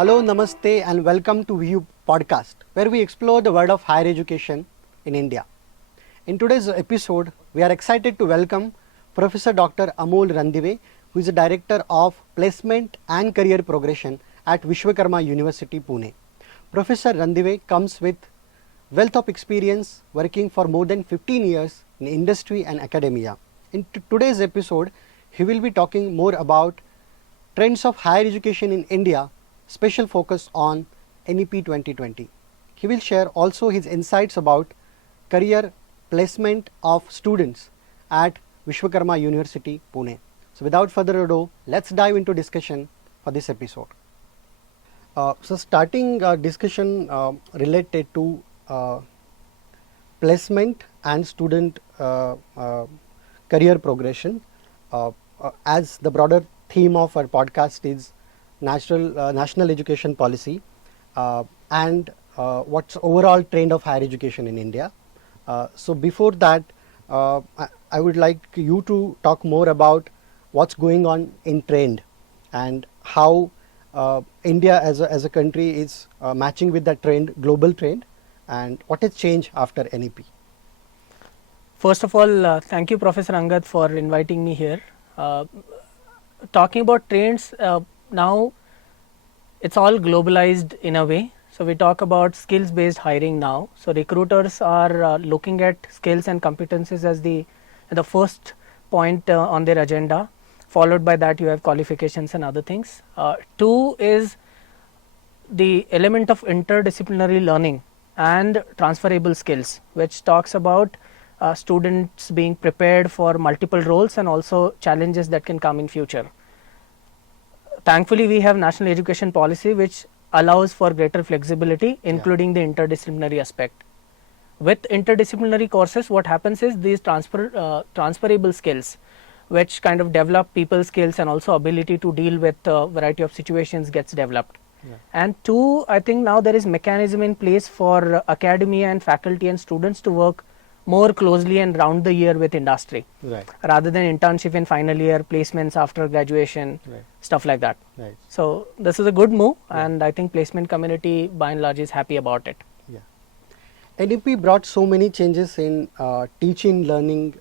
Hello, Namaste, and welcome to View Podcast, where we explore the world of higher education in India. In today's episode, we are excited to welcome Professor Dr. Amol Randive, who is the Director of Placement and Career Progression at Vishwakarma University, Pune. Professor Randive comes with wealth of experience working for more than 15 years in industry and academia. In today's episode, he will be talking more about trends of higher education in India, special focus on NEP 2020. He will share also his insights about career placement of students at Vishwakarma University, Pune. So without further ado, let's dive into discussion for this episode. So starting discussion related to placement and student career progression, as the broader theme of our podcast is national education policy and what's overall trend of higher education in India. So before that, I would like you to talk more about what's going on in trend and how India as a country is matching with that trend, global trend, and what has changed after NEP. First of all, thank you, Professor Angad, for inviting me here. Talking about trends, now it's all globalized in a way. So we talk about skills based hiring now. So recruiters are looking at skills and competencies as the first point on their agenda. Followed by that you have qualifications and other things. Two is the element of interdisciplinary learning and transferable skills, which talks about students being prepared for multiple roles and also challenges that can come in future. Thankfully, we have national education policy which allows for greater flexibility, including the interdisciplinary aspect. With interdisciplinary courses, what happens is these transferable skills, which kind of develop people skills and also ability to deal with a variety of situations, gets developed. And two, I think now there is mechanism in place for academia and faculty and students to work more closely and round the year with industry, rather than internship in final year, placements after graduation, stuff like that. So this is a good move, and I think placement community by and large is happy about it. NEP brought so many changes in teaching, learning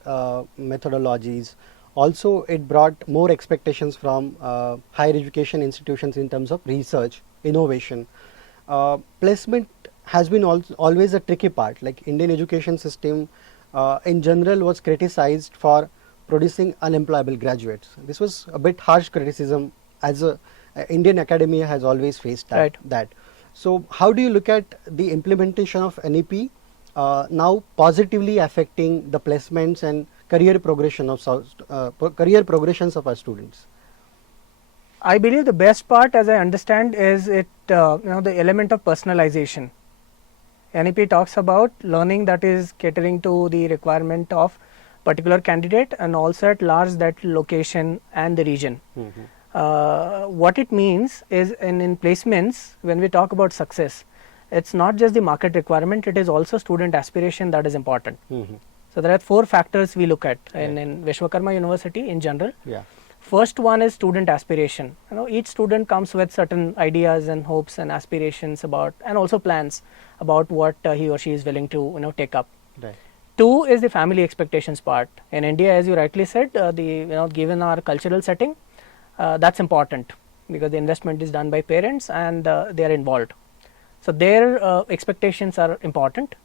methodologies. Also, it brought more expectations from higher education institutions in terms of research, innovation. Placement has been always a tricky part. Like Indian education system in general was criticized for producing unemployable graduates. This was a bit harsh criticism, as Indian academia has always faced that. So how do you look at the implementation of NEP now positively affecting the placements and career progressions of our students? I believe the best part, as I understand, is the element of personalization. NEP talks about learning that is catering to the requirement of particular candidate and also at large that location and the region. What it means is in placements, when we talk about success, it's not just the market requirement, it is also student aspiration that is important. So there are four factors we look at in Vishwakarma University in general. First one is student aspiration. Each student comes with certain ideas and hopes and aspirations about, and also plans about what he or she is willing to take up. Two is the family expectations part. In India, as you rightly said, given our cultural setting, that's important because the investment is done by parents and they are involved. So their expectations are important.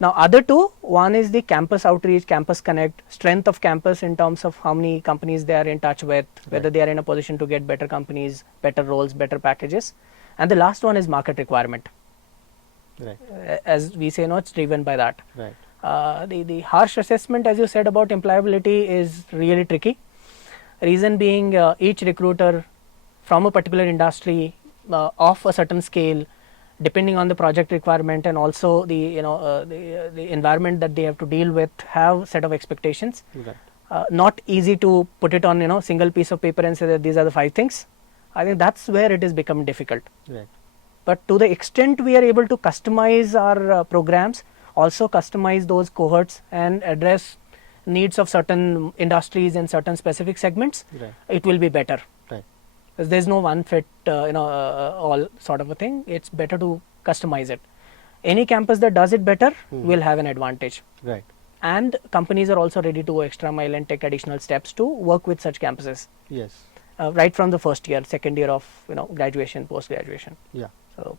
Now other two, one is the campus outreach, campus connect, strength of campus in terms of how many companies they are in touch with, whether they are in a position to get better companies, better roles, better packages. And the last one is market requirement. As we say, it's driven by that. The harsh assessment, as you said, about employability is really tricky. Reason being, each recruiter from a particular industry of a certain scale, depending on the project requirement and also the environment that they have to deal with, have set of expectations. Not easy to put it on single piece of paper and say that these are the 5 things. I think that's where it has become difficult. But to the extent we are able to customize our programs, also customize those cohorts and address needs of certain industries and certain specific segments, it will be better. Because there's no one fit, all sort of a thing. It's better to customize it. Any campus that does it better will have an advantage. Right. And companies are also ready to go extra mile and take additional steps to work with such campuses. Yes. Right from the first year, second year of graduation, post graduation. Yeah. So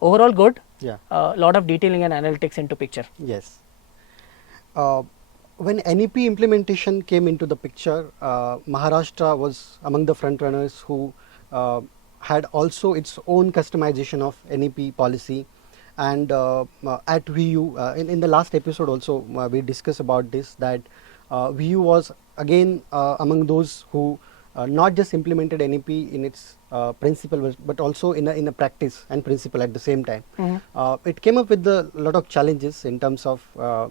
overall good. Yeah. A lot of detailing and analytics into picture. Yes. When NEP implementation came into the picture, Maharashtra was among the front runners who had also its own customization of NEP policy. And at VU, in the last episode also, we discussed about this, that VU was again among those who not just implemented NEP in its principle, but also in a practice and principle at the same time. It came up with a lot of challenges in terms of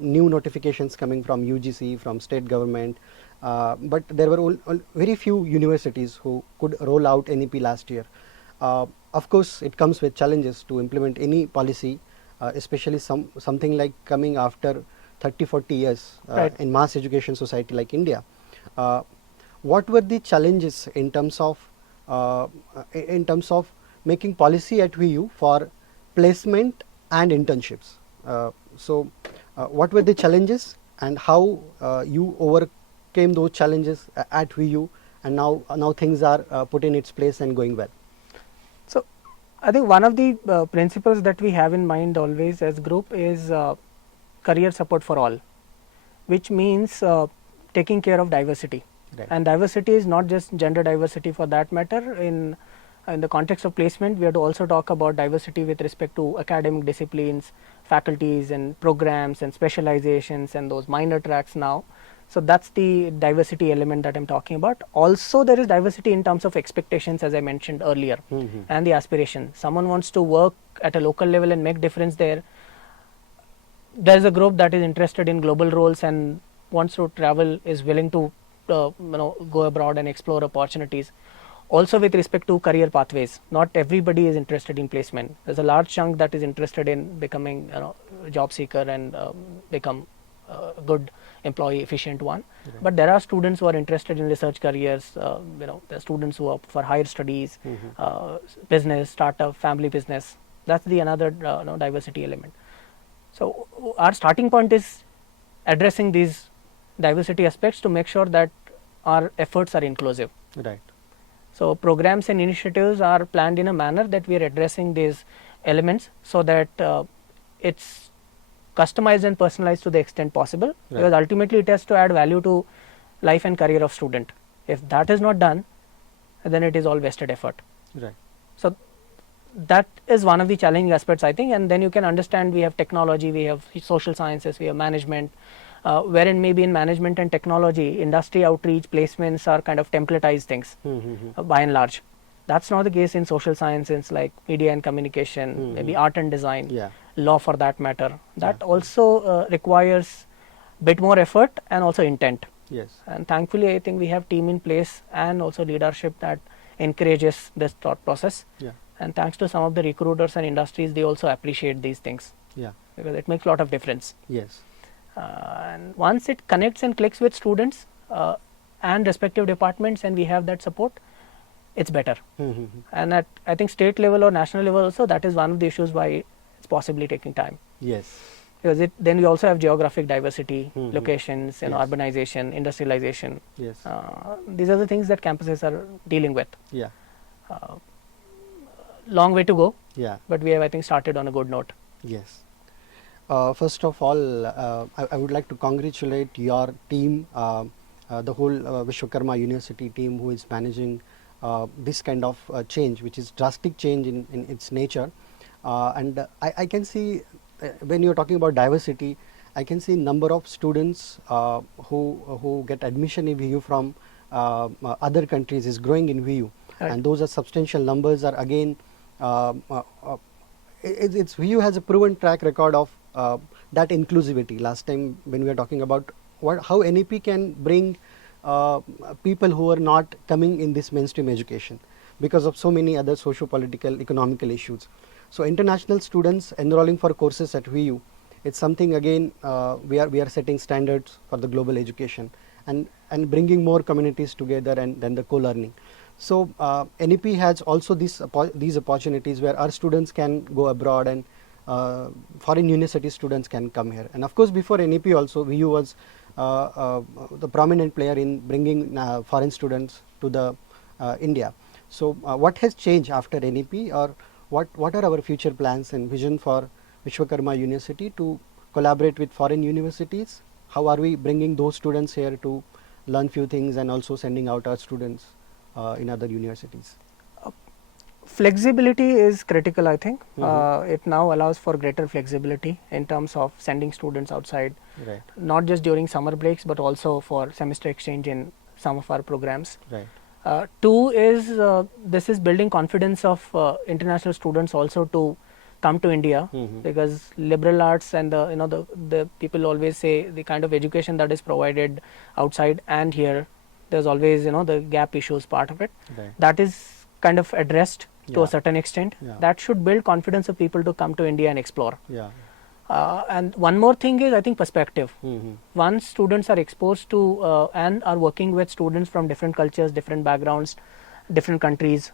new notifications coming from UGC, from state government, but there were very few universities who could roll out NEP last year. Of course, it comes with challenges to implement any policy, especially something like coming after 30-40 years Right. in mass education society like India. What were the challenges in terms of making policy at VU for placement and internships? What were the challenges, and how you overcame those challenges at VU, and now things are put in its place and going well? So I think one of the principles that we have in mind always as group is career support for all, which means taking care of diversity. Right. And diversity is not just gender diversity for that matter. In the context of placement, we have to also talk about diversity with respect to academic disciplines, faculties and programs and specializations and those minor tracks now. So that's the diversity element that I'm talking about. Also, there is diversity in terms of expectations, as I mentioned earlier, and the aspiration. Someone wants to work at a local level and make difference there. There's a group that is interested in global roles and wants to travel, is willing to go abroad and explore opportunities. Also with respect to career pathways, not everybody is interested in placement. There's a large chunk that is interested in becoming a job seeker and become a good employee, efficient one. Right. But there are students who are interested in research careers. There are students who are for higher studies, business, startup, family business. That's the another diversity element. So our starting point is addressing these diversity aspects to make sure that our efforts are inclusive. Right. So programs and initiatives are planned in a manner that we are addressing these elements so that it's customized and personalized to the extent possible. Right. Because ultimately it has to add value to life and career of student. If that is not done, then it is all wasted effort. Right. So that is one of the challenging aspects, I think. And then you can understand we have technology, we have social sciences, we have management, wherein maybe in management and technology, industry outreach placements are kind of templatized things by and large. That's not the case in social sciences like media and communication, maybe art and design, law for that matter. That also requires a bit more effort and also intent. Yes. And thankfully, I think we have team in place and also leadership that encourages this thought process. Yeah. And thanks to some of the recruiters and industries, they also appreciate these things. Yeah. Because it makes a lot of difference. Yes. And once it connects and clicks with students and respective departments, and we have that support, it's better. And at I think state level or national level also, that is one of the issues why it's possibly taking time. Yes. Because then we also have geographic diversity, locations, urbanization, industrialization. Yes. These are the things that campuses are dealing with. Yeah. Long way to go. Yeah. But we have, I think, started on a good note. Yes. First of all, I would like to congratulate your team, the whole Vishwakarma University team who is managing this kind of change, which is drastic change in its nature. And I can see when you're talking about diversity, I can see number of students who get admission in VU from other countries is growing in VU. Right. And those are substantial numbers are again, it's VU has a proven track record of that inclusivity. Last time when we were talking about how NEP can bring people who are not coming in this mainstream education because of so many other socio-political, economical issues. So international students enrolling for courses at VU, it's something again we are setting standards for the global education and bringing more communities together and then the co-learning. So NEP has also these opportunities where our students can go abroad, and foreign university students can come here. And of course, before NEP also, VU was the prominent player in bringing foreign students to the India. So what has changed after NEP, or what are our future plans and vision for Vishwakarma University to collaborate with foreign universities? How are we bringing those students here to learn few things and also sending out our students in other universities? Flexibility is critical, I think. It now allows for greater flexibility in terms of sending students outside, Right. not just during summer breaks, but also for semester exchange in some of our programs. Right. Two is this is building confidence of international students also to come to India, because liberal arts and the people always say the kind of education that is provided outside and here, there's always the gap issues part of it. Right. That is kind of addressed to Yeah. a certain extent. Yeah. That should build confidence of people to come to India and explore. Yeah. And one more thing is, I think, perspective. Mm-hmm. Once students are exposed to and are working with students from different cultures, different backgrounds, different countries,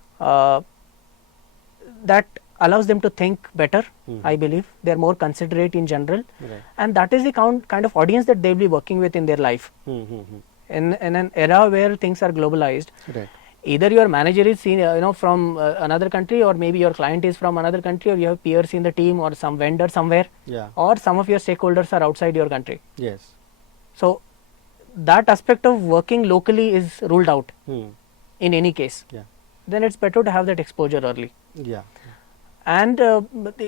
that allows them to think better. I believe they're more considerate in general, Right. and that is the kind of audience that they'll be working with in their life. Mm-hmm. In an era where things are globalized, Right. either your manager is seen, from another country, or maybe your client is from another country, or you have peers in the team, or some vendor somewhere, Yeah. or some of your stakeholders are outside your country. Yes. So that aspect of working locally is ruled out in any case. Yeah. Then it's better to have that exposure early. Yeah. And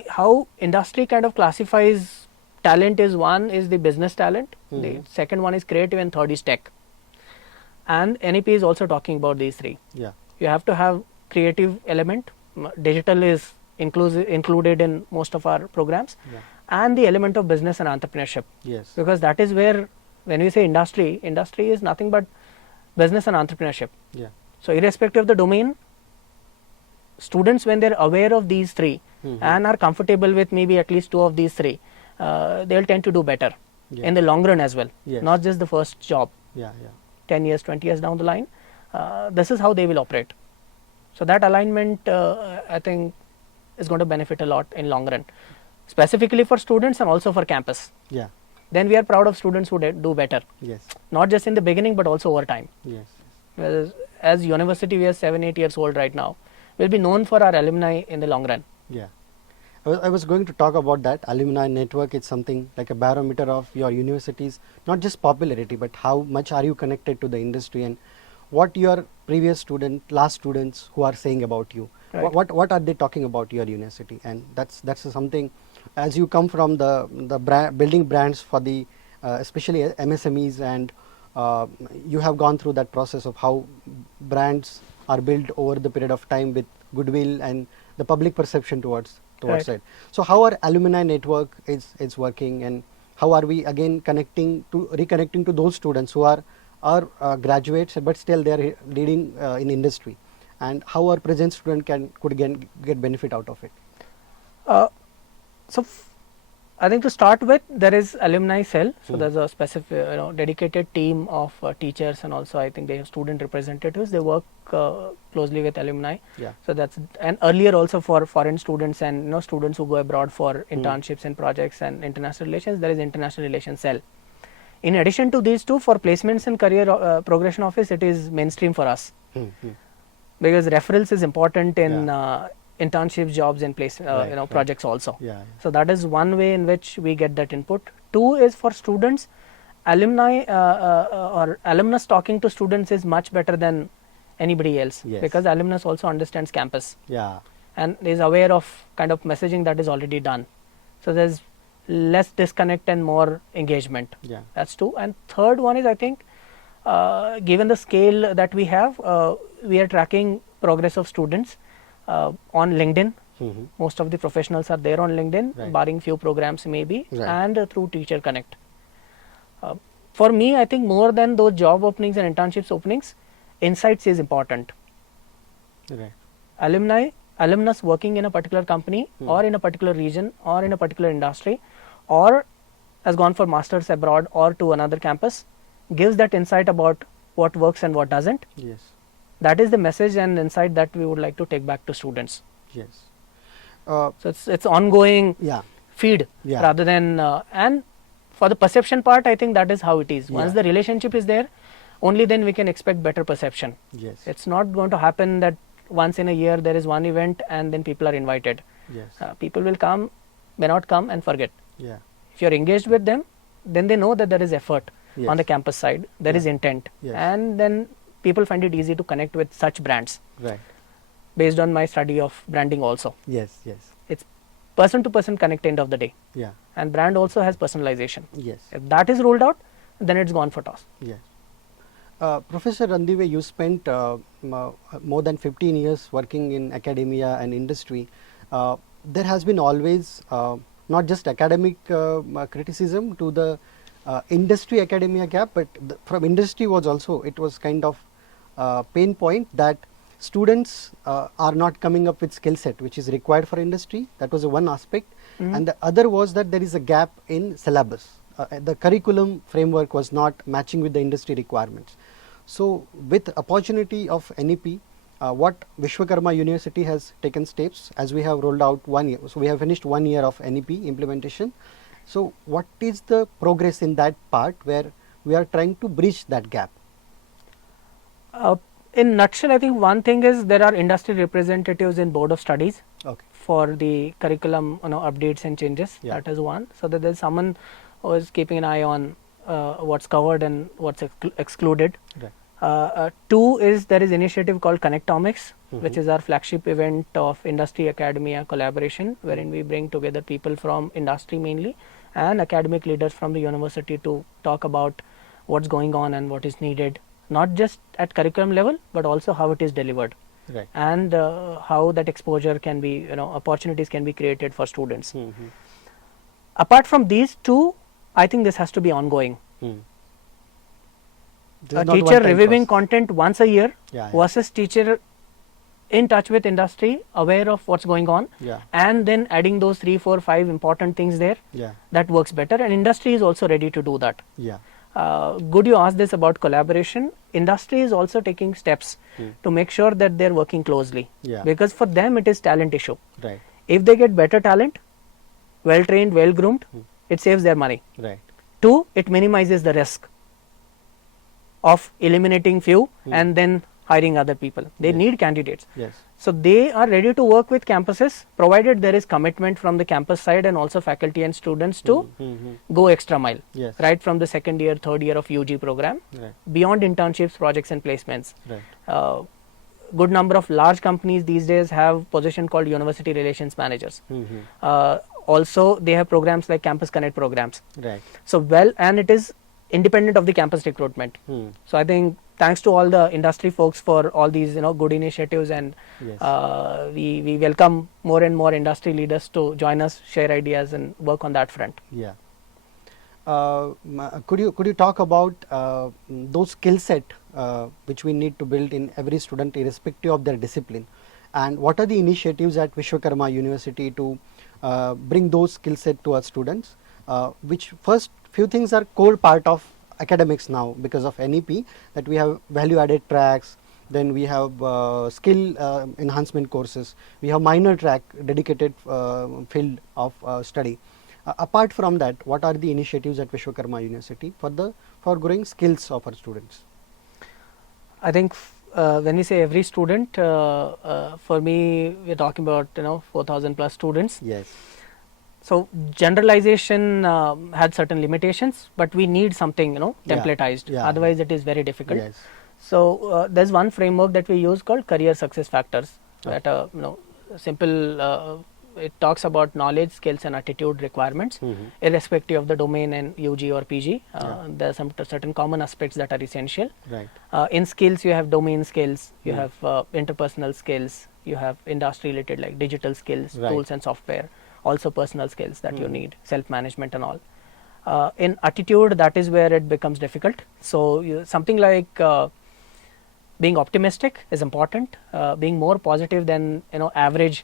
how industry kind of classifies talent is, one is the business talent, the second one is creative, and third is tech. And NEP is also talking about these three. Yeah. You have to have creative element. Digital is included in most of our programs, Yeah. and the element of business and entrepreneurship, Yes. because that is where, when we say industry is nothing but business and entrepreneurship. Yeah. So irrespective of the domain, students, when they're aware of these three and are comfortable with maybe at least two of these three, they'll tend to do better Yeah. in the long run as well, Yes. not just the first job. Yeah. Yeah. 10 years, 20 years down the line, this is how they will operate. So that alignment, I think, is going to benefit a lot in long run, specifically for students and also for campus. Yeah. Then we are proud of students who do better, Yes. not just in the beginning but also over time. Yes. Whereas as university, we are 7-8 years old right now. We'll be known for our alumni in the long run. Yeah. I was going to talk about that. Alumni network is something like a barometer of your university's, not just popularity, but how much are you connected to the industry, and what your previous last students who are saying about you. Right. What are they talking about your university? And that's something, as you come from the building brands for the especially MSMEs, and you have gone through that process of how brands are built over the period of time with goodwill and the public perception towards Right. it. So how our alumni network is working, and how are we again reconnecting to those students who are graduates but still they are leading in industry, and how our present student could get benefit out of it? So I think to start with, there is alumni cell. So there's a specific, dedicated team of teachers, and also I think they have student representatives. They work closely with alumni. Yeah. So that's, and earlier also for foreign students and students who go abroad for internships and projects and international relations, there is international relations cell. In addition to these two, for placements and career progression office, it is mainstream for us, because referrals is important in internships, jobs, and Right. projects also. Yeah. So that is one way in which we get that input. Two is for students, alumni or alumnus talking to students is much better than anybody else, Yes. because alumnus also understands campus Yeah. and is aware of kind of messaging that is already done. So there's less disconnect and more engagement. Yeah. That's two. And third one is, I think, given the scale that we have, we are tracking progress of students on LinkedIn. Most of the professionals are there on LinkedIn, Right. barring few programs maybe, Right. and through Teacher Connect. For me, I think more than those job openings and internships openings, insights is important. Right. Alumnus working in a particular company or in a particular region or in a particular industry, or has gone for masters abroad or to another campus, gives that insight about what works and what doesn't. Yes. That is the message and insight that we would like to take back to students. Yes. So it's ongoing Yeah. feed Yeah. rather than and for the perception part, I think that is how it is. Once Yeah. the relationship is there, only then we can expect better perception. Yes. It's not going to happen that once in a year there is one event and then people are invited. Yes. People will come, may not come and forget. Yeah. If you're engaged with them, then they know that there is effort Yes. on the campus side, there is Yeah. intent, Yes. and then people find it easy to connect with such brands. Right. Based on my study of branding also, Yes. Yes. it's person to person connect end of the day, Yeah. and brand also has personalization. Yes. If that is rolled out, then it's gone for toss. Yes. Professor Randive, you spent more than 15 years working in academia and industry. There has been always not just academic criticism to the industry academia gap, but from industry was also, it was kind of pain point that students are not coming up with skill set which is required for industry. That was one aspect. And the other was that there is a gap in syllabus. The curriculum framework was not matching with the industry requirements. So with opportunity of NEP, what Vishwakarma University has taken steps, as we have rolled out 1 year. So we have finished 1 year of NEP implementation. So what is the progress in that part where we are trying to bridge that gap? In nutshell, I think one thing is there are industry representatives in board of studies Okay. for the curriculum updates and changes. Yeah. That is one. So that there's someone who is keeping an eye on what's covered and what's excluded. Right. Two is there is initiative called Connectomics, which is our flagship event of industry academia collaboration, wherein we bring together people from industry mainly and academic leaders from the university to talk about what's going on and what is needed, not just at curriculum level, but also how it is delivered. Right. And how that exposure can be, opportunities can be created for students. Apart from these two, I think this has to be ongoing. This A is not teacher one-time reviewing process. content once a year Yeah, yeah. versus teacher in touch with industry, aware of what's going on, Yeah. and then adding those 3, 4, 5 important things there, Yeah. that works better, and industry is also ready to do that. Yeah. Good you asked this about collaboration. Industry is also taking steps to make sure that they're working closely, Yeah. because for them it is talent issue. Right. If they get better talent, well trained, well groomed, it saves their money. Right. Two, it minimizes the risk of eliminating few and then hiring other people. They Yes. need candidates. Yes. So they are ready to work with campuses, provided there is commitment from the campus side and also faculty and students to go extra mile. Yes. Right from the second year, third year of UG program, Right. beyond internships, projects and placements. Right. Good number of large companies these days have position called university relations managers. Also, they have programs like Campus Connect programs. Right. So and it is independent of the campus recruitment. So I think thanks to all the industry folks for all these good initiatives, and Yes. we welcome more and more industry leaders to join us, share ideas and work on that front. Yeah. Could you talk about those skill set which we need to build in every student irrespective of their discipline, and what are the initiatives at Vishwakarma University to bring those skill set to our students, which first few things are core part of academics now because of NEP, that we have value added tracks, then we have skill enhancement courses, we have minor track dedicated field of study. Apart from that, what are the initiatives at Vishwakarma University for growing skills of our students? I think when we say every student, for me we're talking about 4,000 plus students. Yes. So generalization had certain limitations, but we need something templatized. Yeah. Otherwise, it is very difficult. Yes. So there's one framework that we use called career success factors. At a simple, it talks about knowledge, skills, and attitude requirements, irrespective of the domain and UG or PG. There are some certain common aspects that are essential. Right. In skills, you have domain skills, you have interpersonal skills, you have industry related like digital skills, Right. tools and software. Also personal skills that you need, self-management and all. In attitude, that is where it becomes difficult. So something like being optimistic is important. Being more positive than average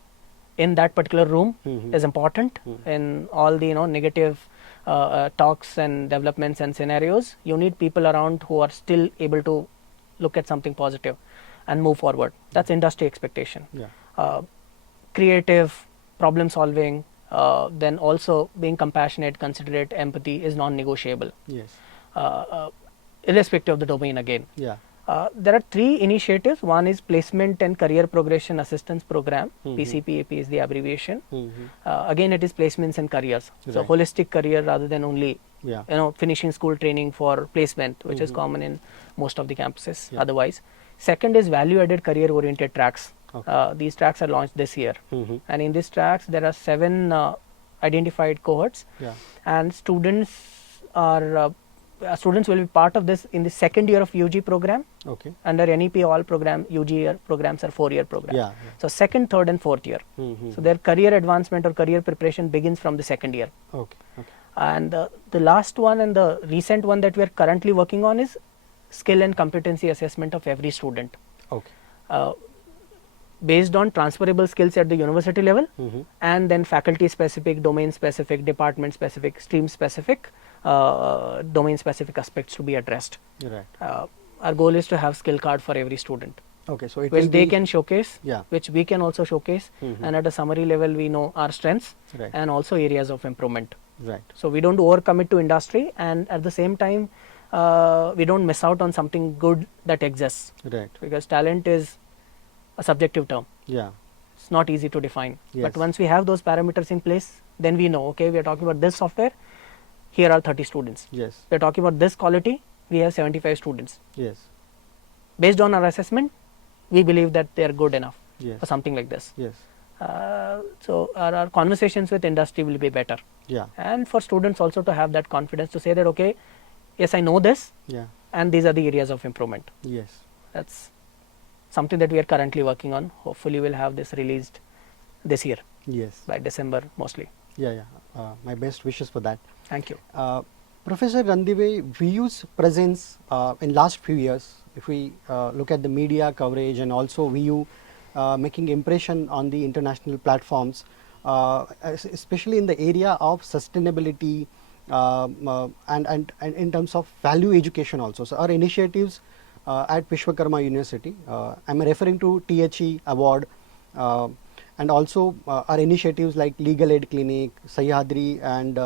in that particular room is important. In all the negative talks and developments and scenarios, you need people around who are still able to look at something positive. and move forward. That's industry expectation. Yeah. Creative, problem solving, then also being compassionate, considerate, empathy is non-negotiable. Yes. Irrespective of the domain again. Yeah. There are 3 initiatives. One is Placement and Career Progression Assistance Program. PCPAP is the abbreviation. Again, it is placements and careers. So Right. holistic career rather than only Yeah. finishing school training for placement, which is common in most of the campuses. Yeah. Otherwise, second is value-added career-oriented tracks. Okay. These tracks are launched this year, and in these tracks there are 7 identified cohorts, Yeah. and students will be part of this in the second year of UG program. Okay. Under NEP, all UG programs are 4-year programs. Yeah. So second, third, and fourth year. So their career advancement or career preparation begins from the second year. Okay. Okay. And the last one and the recent one that we are currently working on is skill and competency assessment of every student. Okay. Based on transferable skills at the university level, and then faculty specific, domain specific, department specific, stream specific, domain specific aspects to be addressed. Right. Our goal is to have skill card for every student, Okay. So it which will they be, can showcase, Yeah. which we can also showcase, and at a summary level we know our strengths Right. and also areas of improvement. Right. So we don't overcommit to industry, and at the same time we don't miss out on something good that exists, Right. because talent is a subjective term. Yeah. It's not easy to define. Yes. But once we have those parameters in place, then we know, okay, we are talking about this software, here are 30 students. Yes. We are talking about this quality, we have 75 students. Yes. Based on our assessment, we believe that they are good enough Yes. for something like this. Yes. So our conversations with industry will be better. Yeah. And for students also to have that confidence to say that, okay, yes, I know this, Yeah. and these are the areas of improvement. Yes. That's something that we are currently working on. Hopefully we'll have this released this year, Yes. by December mostly. Yeah. Yeah. My best wishes for that. Thank you. Professor Randive, VU's presence in last few years, if we look at the media coverage and also VU making impression on the international platforms, especially in the area of sustainability and in terms of value education also. So our initiatives at Vishwakarma University, I'm referring to THE award, and also our initiatives like Legal Aid Clinic, Sahyadri, and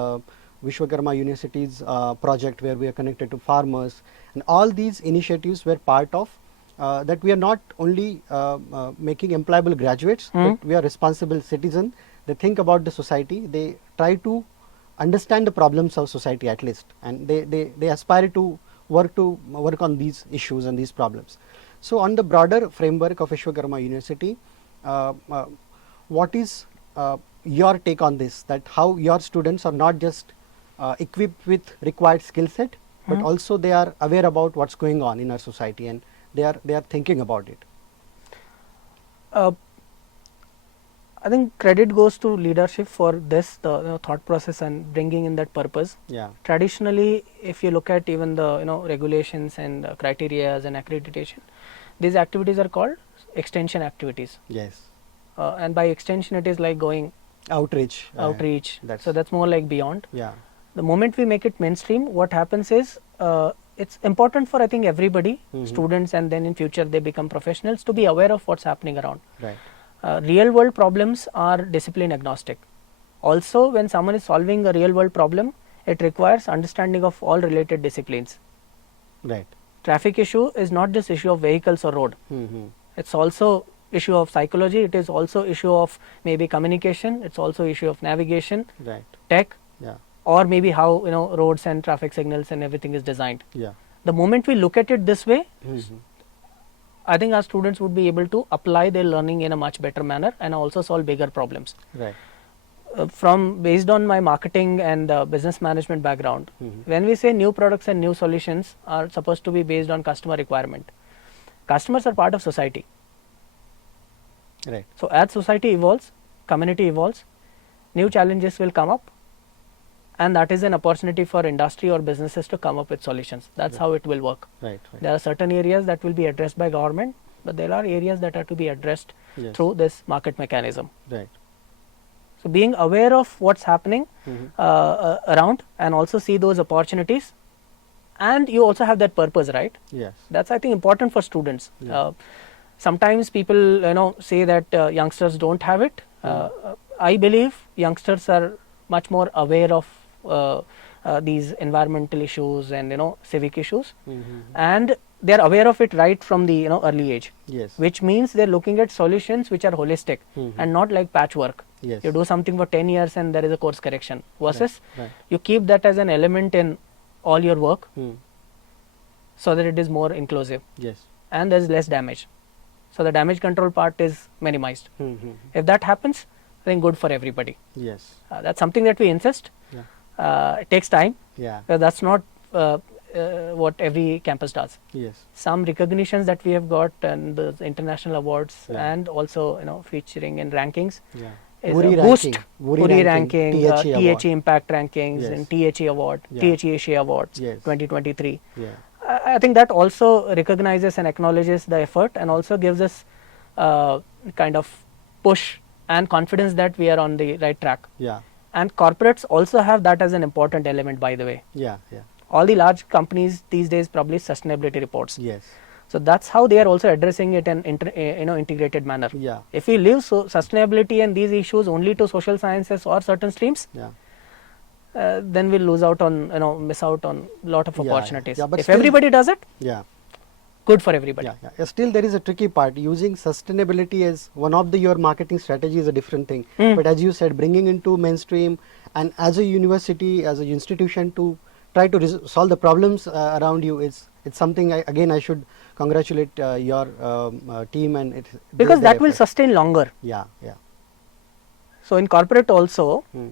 Vishwakarma University's project where we are connected to farmers, and all these initiatives were part of that. We are not only making employable graduates, but we are responsible citizens. They think about the society, they try to understand the problems of society at least, and they aspire to work on these issues and these problems. So on the broader framework of Vishwakarma University, what is your take on this, that how your students are not just equipped with required skill set, but also they are aware about what's going on in our society, and they are thinking about it? I think credit goes to leadership for this, the thought process and bringing in that purpose. Yeah. Traditionally, if you look at even the regulations and criteria and accreditation, these activities are called extension activities. Yes. And by extension, it is like going Outreach. So that's more like beyond. Yeah. The moment we make it mainstream, what happens is it's important for, I think, everybody, students, and then in future they become professionals, to be aware of what's happening around. Right. Real world problems are discipline agnostic. Also, when someone is solving a real world problem, it requires understanding of all related disciplines. Right. Traffic issue is not just issue of vehicles or road. It's also issue of psychology. It is also issue of maybe communication. It's also issue of navigation, Right. tech, Yeah. or maybe how roads and traffic signals and everything is designed. Yeah. The moment we look at it this way, I think our students would be able to apply their learning in a much better manner and also solve bigger problems. Right. Based on my marketing and business management background, when we say new products and new solutions are supposed to be based on customer requirement, customers are part of society. Right. So as society evolves, community evolves, new challenges will come up, and that is an opportunity for industry or businesses to come up with solutions. That's how it will work. Right. Right. There are certain areas that will be addressed by government, but there are areas that are to be addressed Yes. through this market mechanism. Right. So being aware of what's happening around, and also see those opportunities, and you also have that purpose, right? Yes. That's, I think, important for students. Yeah. sometimes people say that youngsters don't have it. I believe youngsters are much more aware of these environmental issues and civic issues, and they are aware of it right from the early age. Yes. Which means they're looking at solutions which are holistic and not like patchwork. Yes. You do something for 10 years and there is a course correction, versus Right. you keep that as an element in all your work so that it is more inclusive Yes. and there's less damage. So the damage control part is minimized. If that happens, then good for everybody. Yes. That's something that we insist. Yeah. It takes time. Yeah. That's not what every campus does. Yes. Some recognitions that we have got and the international awards Yeah. and also featuring in rankings Yeah. is Woori a boost. ranking, Woori ranking, THE award. THE Impact Rankings, Yes. and THE Award, Yeah. THE Asia Awards Yes. 2023. Yeah. I think that also recognizes and acknowledges the effort and also gives us kind of push and confidence that we are on the right track. Yeah. And corporates also have that as an important element, by the way. Yeah. Yeah. All the large companies these days publish sustainability reports. Yes. So that's how they are also addressing it in integrated manner. Yeah. If we leave sustainability and these issues only to social sciences or certain streams, Yeah. then we'll lose out on miss out on lot of Yeah, opportunities. yeah, but If still- everybody does it, Yeah. good for everybody. Yeah, yeah. Still, there is a tricky part. Using sustainability as one of your marketing strategy is a different thing. But as you said, bringing into mainstream and as a university, as an institution, to try to solve the problems around you, it's something. I should congratulate your team and it. Because their that will effort. sustain longer. Yeah, yeah. So in corporate also, Hmm.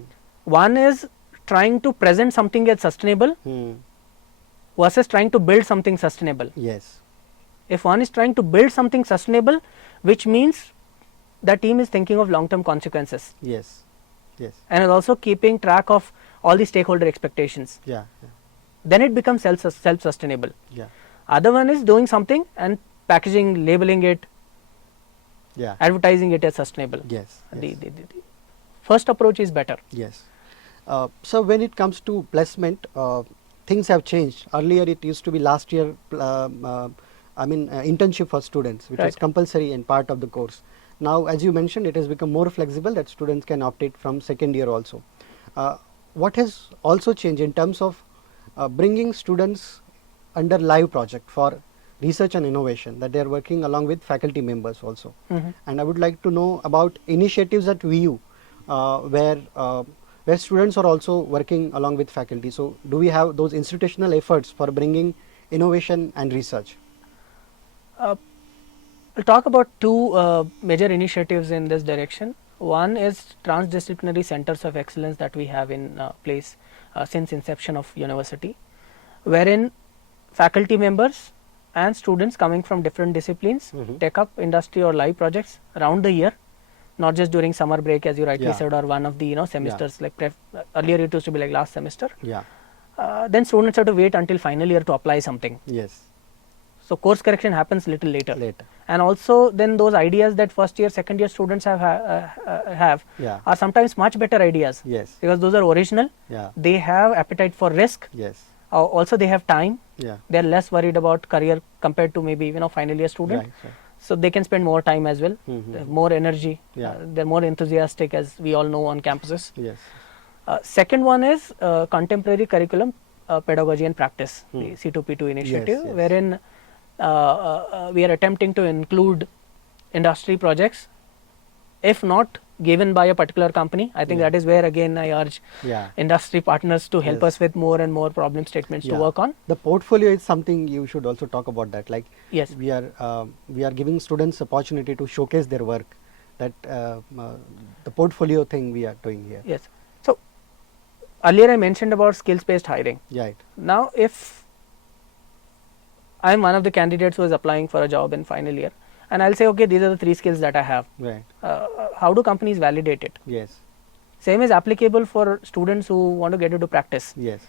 one is trying to present something as sustainable Hmm. versus trying to build something sustainable. Yes. If one is trying to build something sustainable, which means the team is thinking of long-term consequences Yes. Yes. and is also keeping track of all the stakeholder expectations, Yeah. Yeah. then it becomes self-sustainable. Yeah. Other one is doing something and packaging, labeling it, Yeah. advertising it as sustainable. Yes. Yes. The first approach is better. Yes. So when it comes to placement, things have changed. Earlier, it used to be last year. Internship for students, which was Right. compulsory and part of the course. Now, as you mentioned, it has become more flexible that students can opt it from second year also. What has also changed in terms of bringing students under live project for research and innovation, that they are working along with faculty members also. And I would like to know about initiatives at VU where students are also working along with faculty. So do we have those institutional efforts for bringing innovation and research? We'll talk about two major initiatives in this direction. One is transdisciplinary centers of excellence that we have in place since inception of university, wherein faculty members and students coming from different disciplines take up industry or live projects around the year, not just during summer break, as you rightly Yeah. said, or one of the semesters like earlier it used to be like last semester. Yeah. Then students have to wait until final year to apply something. Yes. So course correction happens little later. Later. And also then those ideas that first year, second year students have Yeah. are sometimes much better ideas, Yes. because those are original. Yeah. They have appetite for risk. Yes. Also they have time. Yeah. They are less worried about career compared to maybe final year student. Right. Right. So they can spend more time as well. They have more energy. Yeah. They're more enthusiastic, as we all know on campuses. Yes. Second one is contemporary curriculum pedagogy and practice, the C2P2 initiative, yes. wherein we are attempting to include industry projects, if not given by a particular company. I think Yeah. that is where again I urge Yeah. industry partners to help Yes. us with more and more problem statements to Yeah. work on. The portfolio is something you should also talk about that. Like Yes. we are giving students opportunity to showcase their work. That the portfolio thing we are doing here. Yes. So earlier I mentioned about skills-based hiring. Right. Now, if I am one of the candidates who is applying for a job in final year, and I'll say, okay, these are the 3 skills that I have. Right. How do companies validate it? Yes. Same is applicable for students who want to get into practice. Yes.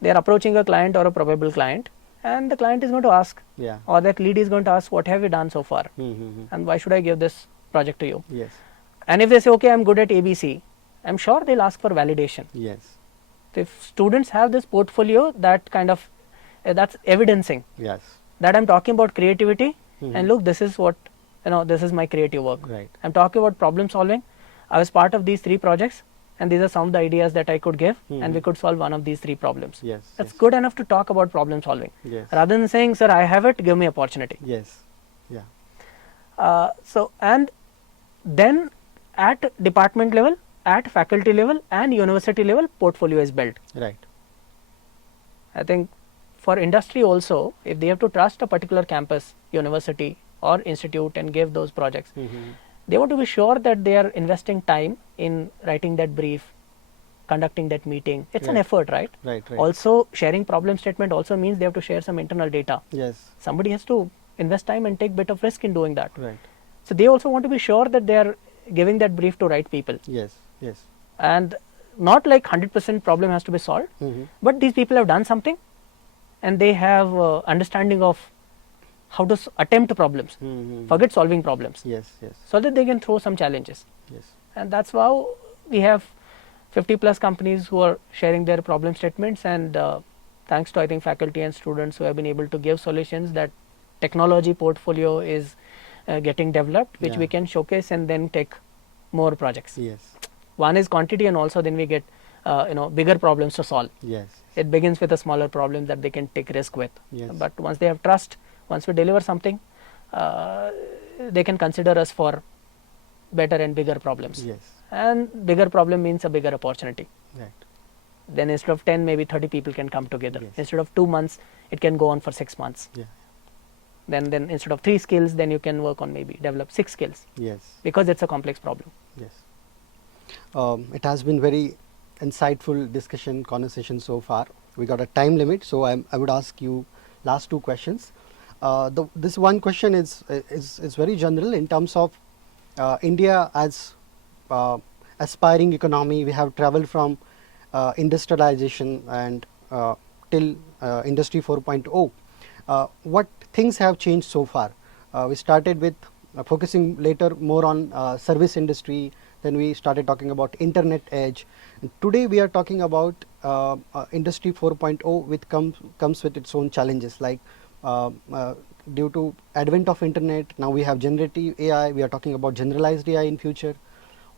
They are approaching a client or a probable client, and the client is going to ask, Yeah. or that lead is going to ask, what have you done so far? Mm-hmm. And why should I give this project to you? Yes. And if they say, okay, I'm good at ABC, I'm sure they'll ask for validation. Yes. So if students have this portfolio, that kind of, that's evidencing Yes. that I'm talking about creativity, and look, this is what this is my creative work. Right. I'm talking about problem solving. I was part of these 3 projects, and these are some of the ideas that I could give, and we could solve one of these 3 problems. Yes. That's good enough to talk about problem solving. Yes. Rather than saying, sir, I have it, give me opportunity. Yes. Yeah. So, and then at department level, at faculty level, and university level, portfolio is built. Right. I think for industry also, if they have to trust a particular campus, university, or institute and give those projects, they want to be sure that they are investing time in writing that brief, conducting that meeting. It's an effort, right? Right. Also, sharing problem statement also means they have to share some internal data. Yes. Somebody has to invest time and take bit of risk in doing that. Right. So they also want to be sure that they are giving that brief to right people. Yes. And not like 100% problem has to be solved, but these people have done something, and they have understanding of how to attempt problems, forget solving problems, Yes. so that they can throw some challenges. Yes. And that's how we have 50 plus companies who are sharing their problem statements, and thanks to I think faculty and students who have been able to give solutions, that technology portfolio is getting developed, which we can showcase and then take more projects. Yes. One is quantity, and also then we get bigger problems to solve. Yes. It begins with a smaller problem that they can take risk with. Yes. But once they have trust, once we deliver something, they can consider us for better and bigger problems. Yes. And bigger problem means a bigger opportunity. Right. Then instead of 10, maybe 30 people can come together. Yes. Instead of 2 months, it can go on for 6 months. Yeah. Then instead of 3 skills, then you can work on maybe develop 6 skills, Yes. because it's a complex problem. Yes. It has been very insightful discussion, conversation so far. We got a time limit, so I would ask you last 2 questions. This one question is very general in terms of India as aspiring economy. We have traveled from industrialization and till industry 4.0. What things have changed so far? We started with focusing later more on service industry. Then we started talking about internet edge. And today we are talking about industry 4.0, which comes with its own challenges, like due to advent of internet. Now we have generative AI. We are talking about generalized AI in future.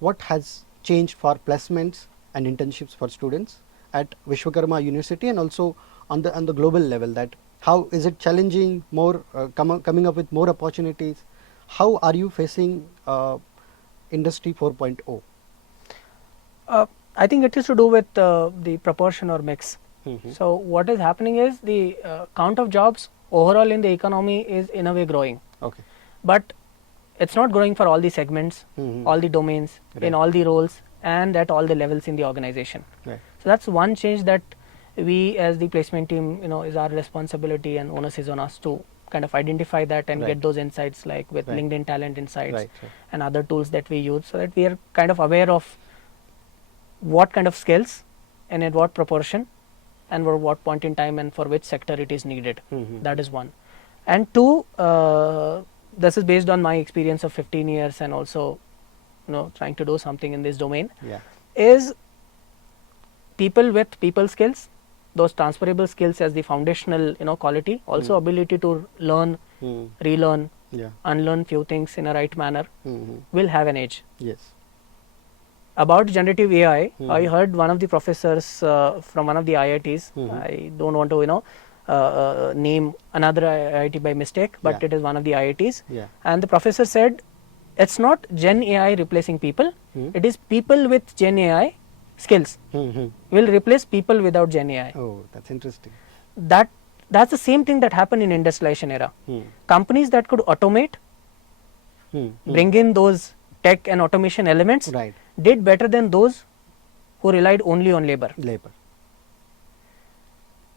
What has changed for placements and internships for students at Vishwakarma University, and also on the global level? That how is it challenging more, coming up with more opportunities? How are you facing industry 4.0? I think it is to do with the proportion or mix. So what is happening is the count of jobs overall in the economy is in a way growing. Okay. But it's not growing for all the segments, all the domains, in all the roles, and at all the levels in the organization. Right. So that's one change that we as the placement team, is our responsibility, and onus is on us to kind of identify that and get those insights, like with LinkedIn Talent Insights and other tools that we use, so that we are kind of aware of what kind of skills and at what proportion and for what point in time and for which sector it is needed. That is one. And 2, this is based on my experience of 15 years and also trying to do something in this domain, is people with people skills, those transferable skills as the foundational quality, also ability to learn, relearn, unlearn few things in a right manner, will have an edge. Yes. About generative AI, I heard one of the professors from one of the IITs, I don't want to name another IIT by mistake, but it is one of the IITs, and the professor said it's not Gen AI replacing people, it is people with Gen AI skills will replace people without Gen AI. Oh, that's interesting. That's the same thing that happened in industrialization era. Companies that could automate, bring in those tech and automation elements, did better than those who relied only on labor.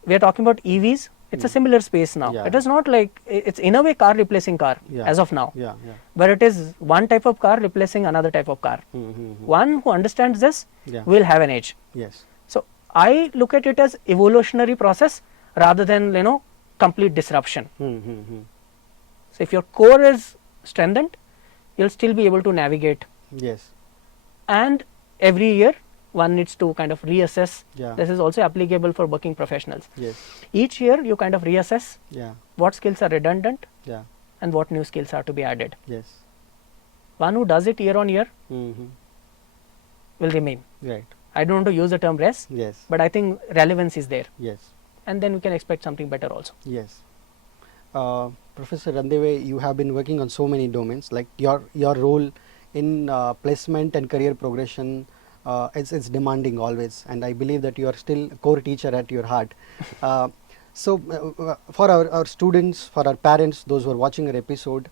We are talking about EVs. It's a similar space now. It is not like, it's in a way car replacing car as of now. But it is one type of car replacing another type of car. One who understands this will have an edge. So I look at it as evolutionary process rather than complete disruption. So if your core is strengthened, you'll still be able to navigate. And every year one needs to kind of reassess. This is also applicable for working professionals. Each year you kind of reassess what skills are redundant, and what new skills are to be added. Yes. One who does it year on year Mm-hmm. will remain. Right. I don't want to use the term rest, Yes. but I think relevance is there, Yes. and then we can expect something better also. Yes. Professor Randive, you have been working on so many domains. Like your role in placement and career progression, it's demanding always, and I believe that you are still a core teacher at your heart. For our students, for our parents, those who are watching our episode,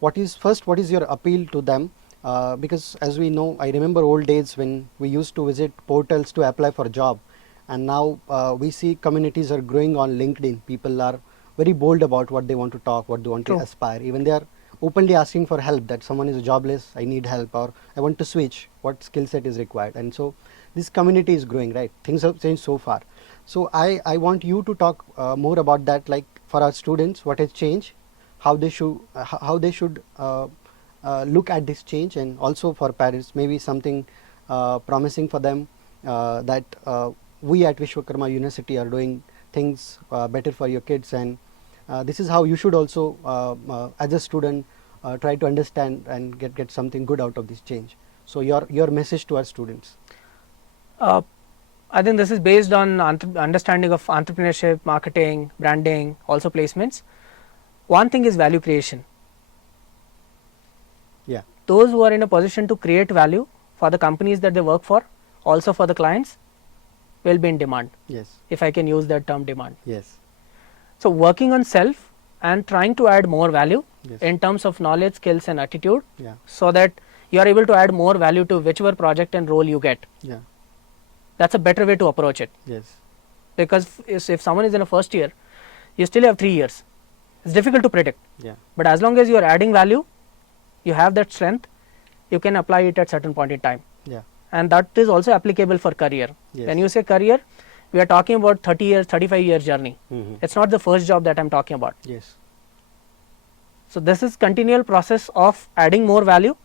what is your appeal to them? Because as we know, I remember old days when we used to visit portals to apply for a job, and now we see communities are growing on LinkedIn. People are very bold about what they want to talk, what they want True. to aspire. Even they are openly asking for help, that someone is jobless, I need help, or I want to switch, what skill set is required. And so this community is growing, right? Things have changed so far. So I want you to talk more about that, like for our students, what has changed, how they should look at this change, and also for parents, maybe something promising for them, that we at Vishwakarma University are doing things better for your kids, and this is how you should also as a student try to understand and get something good out of this change. So your message to our students. I think this is based on understanding of entrepreneurship, marketing, branding, also placements. One thing is value creation. Yeah. Those who are in a position to create value for the companies that they work for, also for the clients, will be in demand. Yes. If I can use that term, demand. Yes. So working on self and trying to add more value Yes. in terms of knowledge, skills and attitude, Yeah. so that you are able to add more value to whichever project and role you get. Yeah. That's a better way to approach it. Yes. Because if someone is in a first year, you still have 3 years. It's difficult to predict. Yeah. But as long as you are adding value, you have that strength, you can apply it at certain point in time. Yeah. And that is also applicable for career. Yes. When you say career, we are talking about 30 years, 35 years journey. Mm-hmm. It's not the first job that I'm talking about. Yes. So this is continual process of adding more value,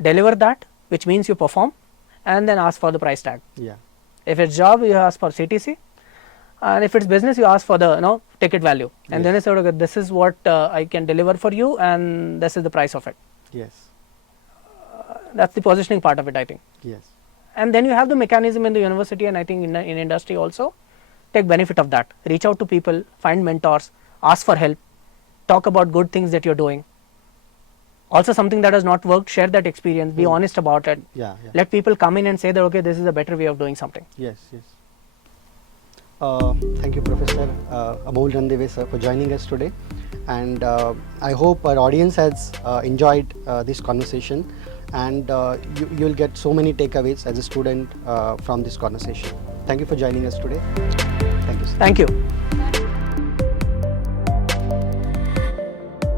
deliver that, which means you perform, and then ask for the price tag. Yeah. If it's job, you ask for CTC, and if it's business, you ask for the ticket value, and Yes. then you say, okay, this is what I can deliver for you, and this is the price of it. Yes. That's the positioning part of it, I think. Yes. And then you have the mechanism in the university, and I think in industry also, take benefit of that. Reach out to people, find mentors, ask for help, talk about good things that you're doing. Also something that has not worked, share that experience, be honest about it. Yeah. Yeah. Let people come in and say that, okay, this is a better way of doing something. Yes. Yes. Thank you, Professor Amol Randive, sir, for joining us today. And I hope our audience has enjoyed this conversation, and you'll get so many takeaways as a student from this conversation. Thank you for joining us today. Thank you, sir. Thank you.